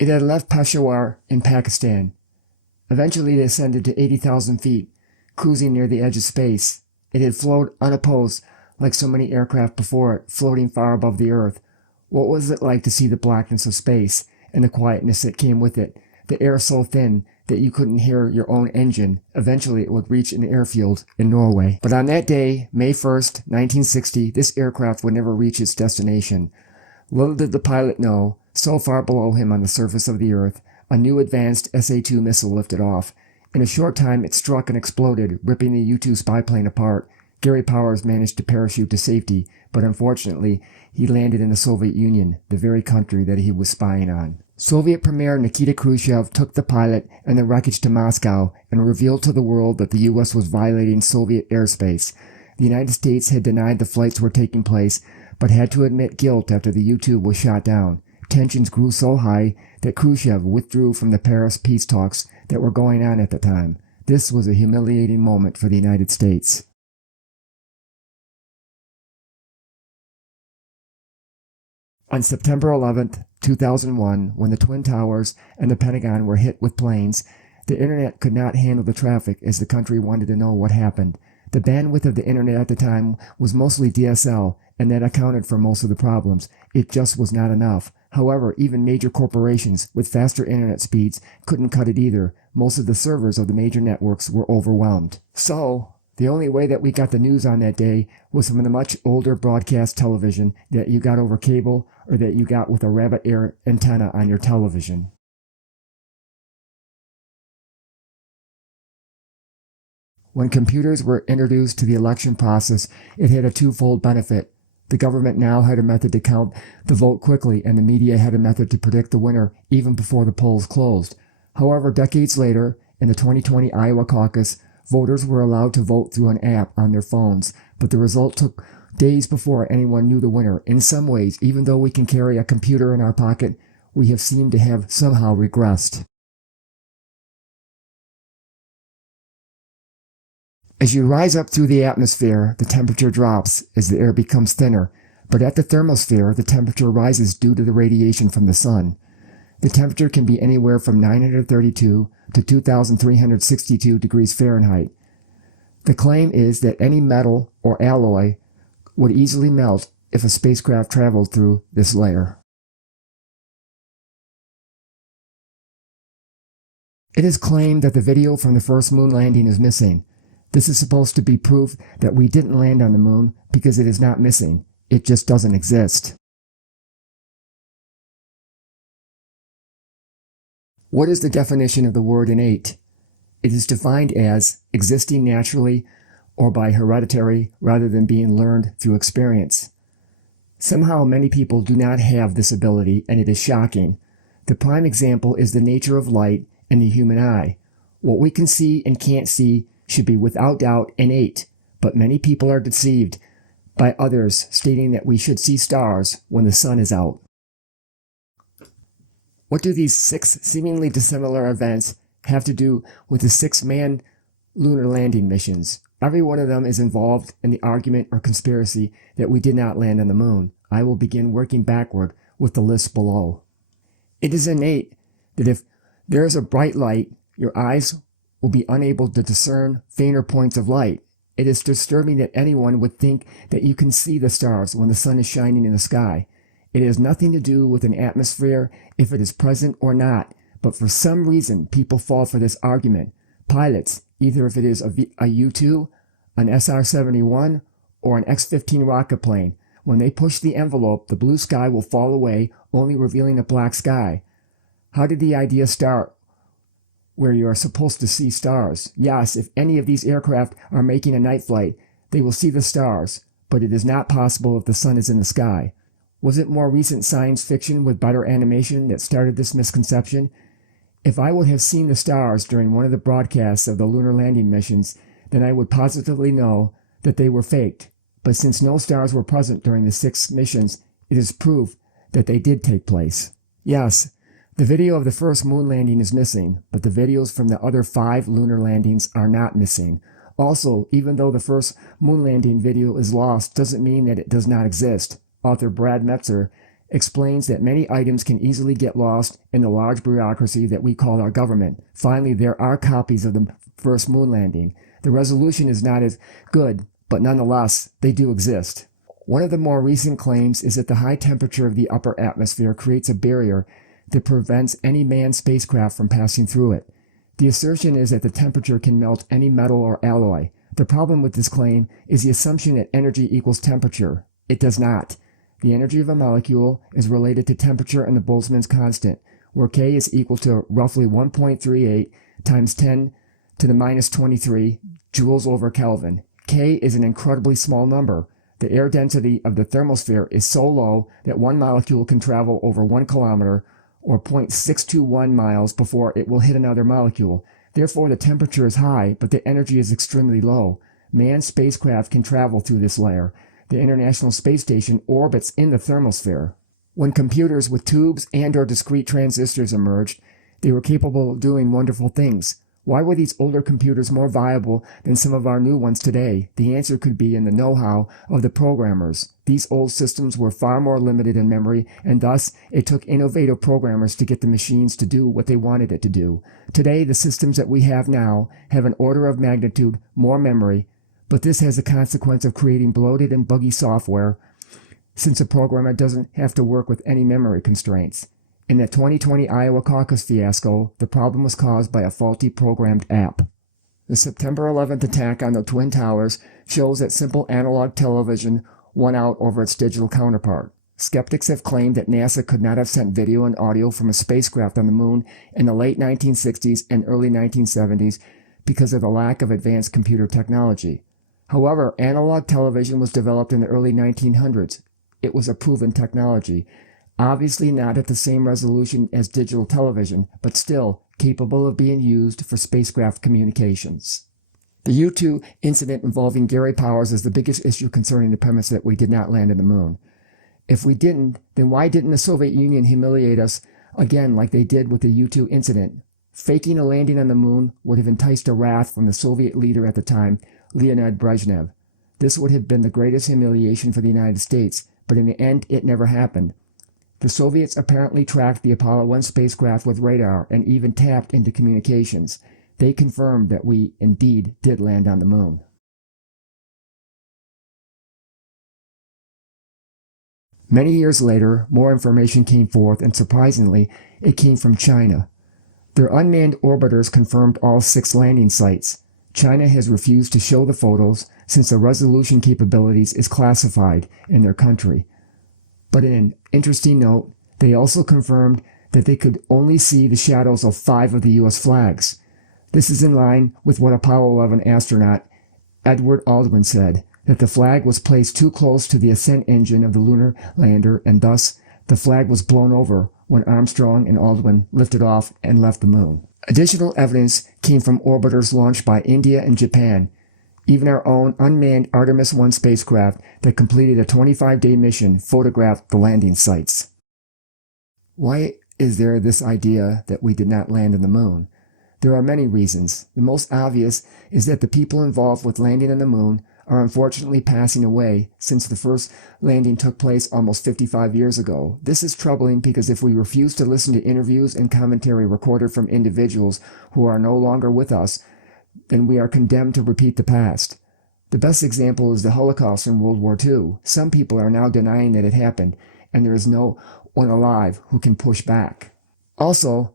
It had left Peshawar in Pakistan. Eventually it ascended to 80,000 feet, cruising near the edge of space. It had flown unopposed like so many aircraft before it, floating far above the Earth. What was it like to see the blackness of space and the quietness that came with it? The air so thin that you couldn't hear your own engine. Eventually it would reach an airfield in Norway. But on that day, May 1st, 1960, this aircraft would never reach its destination. Little did the pilot know, so far below him on the surface of the Earth, a new advanced SA-2 missile lifted off. In a short time it struck and exploded, ripping the U-2 spy plane apart. Gary Powers managed to parachute to safety, but unfortunately, he landed in the Soviet Union, the very country that he was spying on. Soviet Premier Nikita Khrushchev took the pilot and the wreckage to Moscow and revealed to the world that the U.S. was violating Soviet airspace. The United States had denied the flights were taking place, but had to admit guilt after the U-2 was shot down. Tensions grew so high that Khrushchev withdrew from the Paris peace talks that were going on at the time. This was a humiliating moment for the United States. On September 11, 2001, when the Twin Towers and the Pentagon were hit with planes, the internet could not handle the traffic as the country wanted to know what happened. The bandwidth of the internet at the time was mostly DSL, and that accounted for most of the problems. It just was not enough. However, even major corporations with faster internet speeds couldn't cut it either. Most of the servers of the major networks were overwhelmed. So, the only way that we got the news on that day was from the much older broadcast television that you got over cable or that you got with a rabbit ear antenna on your television. When computers were introduced to the election process, it had a twofold benefit. The government now had a method to count the vote quickly, and the media had a method to predict the winner even before the polls closed. However, decades later, in the 2020 Iowa caucus, voters were allowed to vote through an app on their phones, but the result took days before anyone knew the winner. In some ways, even though we can carry a computer in our pocket, we have seemed to have somehow regressed. As you rise up through the atmosphere, the temperature drops as the air becomes thinner, but at the thermosphere, the temperature rises due to the radiation from the sun. The temperature can be anywhere from 932 to 2,362 degrees Fahrenheit. The claim is that any metal or alloy would easily melt if a spacecraft traveled through this layer. It is claimed that the video from the first moon landing is missing. This is supposed to be proof that we didn't land on the moon because it is not missing. It just doesn't exist. What is the definition of the word innate? It is defined as existing naturally or by hereditary rather than being learned through experience. Somehow many people do not have this ability, and it is shocking. The prime example is the nature of light and the human eye. What we can see and can't see should be without doubt innate, but many people are deceived by others stating that we should see stars when the sun is out. What do these 6 seemingly dissimilar events have to do with the 6 manned lunar landing missions? Every one of them is involved in the argument or conspiracy that we did not land on the moon. I will begin working backward with the list below. It is innate that if there is a bright light, your eyes will be unable to discern fainter points of light. It is disturbing that anyone would think that you can see the stars when the sun is shining in the sky. It has nothing to do with an atmosphere, if it is present or not, but for some reason people fall for this argument. Pilots, either if it is a U-2, an SR-71, or an X-15 rocket plane, when they push the envelope, the blue sky will fall away, only revealing a black sky. How did the idea start where you are supposed to see stars? Yes, if any of these aircraft are making a night flight, they will see the stars, but it is not possible if the sun is in the sky. Was it more recent science fiction with better animation that started this misconception? If I would have seen the stars during one of the broadcasts of the lunar landing missions, then I would positively know that they were faked. But since no stars were present during the 6 missions, it is proof that they did take place. Yes, the video of the first moon landing is missing, but the videos from the other 5 lunar landings are not missing. Also, even though the first moon landing video is lost, doesn't mean that it does not exist. Author Brad Metzer explains that many items can easily get lost in the large bureaucracy that we call our government. Finally, there are copies of the first moon landing. The resolution is not as good, but nonetheless, they do exist. One of the more recent claims is that the high temperature of the upper atmosphere creates a barrier that prevents any manned spacecraft from passing through it. The assertion is that the temperature can melt any metal or alloy. The problem with this claim is the assumption that energy equals temperature. It does not. The energy of a molecule is related to temperature and the Boltzmann's constant, where K is equal to roughly 1.38 times 10 to the minus 23 joules over Kelvin. K is an incredibly small number. The air density of the thermosphere is so low that one molecule can travel over 1 kilometer or 0.621 miles before it will hit another molecule. Therefore, the temperature is high, but the energy is extremely low. Manned spacecraft can travel through this layer. The International Space Station orbits in the thermosphere. When computers with tubes and/or discrete transistors emerged, they were capable of doing wonderful things. Why were these older computers more viable than some of our new ones today? The answer could be in the know-how of the programmers. These old systems were far more limited in memory, and thus it took innovative programmers to get the machines to do what they wanted it to do. Today, the systems that we have now have an order of magnitude more memory, but this has the consequence of creating bloated and buggy software, since a programmer doesn't have to work with any memory constraints. In the 2020 Iowa caucus fiasco, the problem was caused by a faulty programmed app. The September 11th attack on the Twin Towers shows that simple analog television won out over its digital counterpart. Skeptics have claimed that NASA could not have sent video and audio from a spacecraft on the moon in the late 1960s and early 1970s because of the lack of advanced computer technology. However, analog television was developed in the early 1900s. It was a proven technology. Obviously not at the same resolution as digital television, but still capable of being used for spacecraft communications. The U-2 incident involving Gary Powers is the biggest issue concerning the premise that we did not land on the moon. If we didn't, then why didn't the Soviet Union humiliate us again like they did with the U-2 incident? Faking a landing on the moon would have enticed a wrath from the Soviet leader at the time, Leonid Brezhnev. This would have been the greatest humiliation for the United States, but in the end it never happened. The Soviets apparently tracked the Apollo 1 spacecraft with radar and even tapped into communications. They confirmed that we indeed did land on the moon. Many years later, more information came forth, and surprisingly, it came from China. Their unmanned orbiters confirmed all 6 landing sites. China has refused to show the photos since the resolution capabilities is classified in their country. But in an interesting note, they also confirmed that they could only see the shadows of 5 of the U.S. flags. This is in line with what Apollo 11 astronaut Edward Aldrin said, that the flag was placed too close to the ascent engine of the lunar lander, and thus the flag was blown over when Armstrong and Aldrin lifted off and left the moon. Additional evidence came from orbiters launched by India and Japan. Even our own unmanned Artemis 1 spacecraft that completed a 25-day mission photographed the landing sites. Why is there this idea that we did not land on the moon? There are many reasons. The most obvious is that the people involved with landing on the moon are unfortunately passing away since the first landing took place almost 55 years ago. This is troubling because if we refuse to listen to interviews and commentary recorded from individuals who are no longer with us, then we are condemned to repeat the past. The best example is the Holocaust in World War II. Some people are now denying that it happened, and there is no one alive who can push back. Also,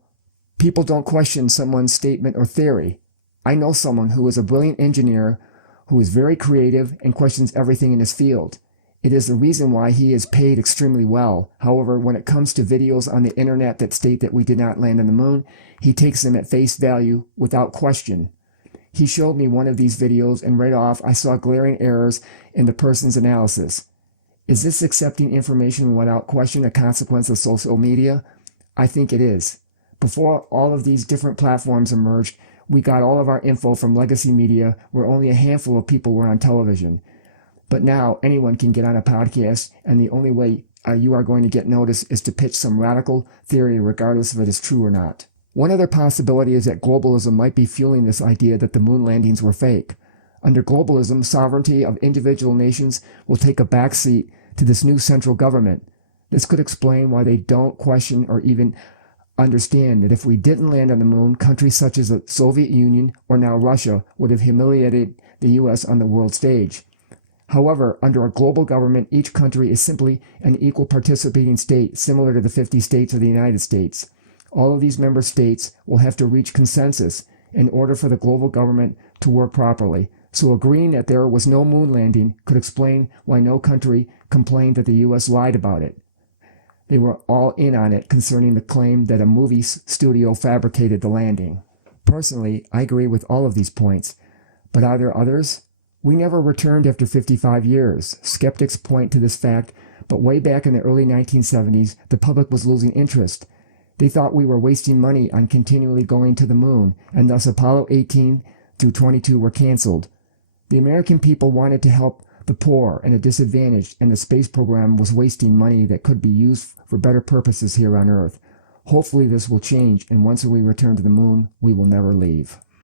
people don't question someone's statement or theory. I know someone who is a brilliant engineer who is very creative and questions everything in his field. It is the reason why he is paid extremely well. However, when it comes to videos on the internet that state that we did not land on the moon, he takes them at face value without question. He showed me one of these videos, and right off I saw glaring errors in the person's analysis. Is this accepting information without question a consequence of social media? I think it is. Before all of these different platforms emerged, we got all of our info from legacy media where only a handful of people were on television. But now anyone can get on a podcast, and the only way you are going to get noticed is to pitch some radical theory regardless if it is true or not. One other possibility is that globalism might be fueling this idea that the moon landings were fake. Under globalism, sovereignty of individual nations will take a backseat to this new central government. This could explain why they don't question or even understand that if we didn't land on the moon, countries such as the Soviet Union or now Russia would have humiliated the U.S. on the world stage. However, under a global government, each country is simply an equal participating state, similar to the 50 states of the United States. All of these member states will have to reach consensus in order for the global government to work properly. So agreeing that there was no moon landing could explain why no country complained that the U.S. lied about it. They were all in on it concerning the claim that a movie studio fabricated the landing. Personally, I agree with all of these points, but are there others? We never returned after 55 years. Skeptics point to this fact, but way back in the early 1970s, the public was losing interest. They thought we were wasting money on continually going to the moon, and thus Apollo 18 through 22 were canceled. The American people wanted to help the poor and the disadvantaged, and the space program was wasting money that could be used for better purposes here on Earth. Hopefully this will change, and once we return to the moon, we will never leave.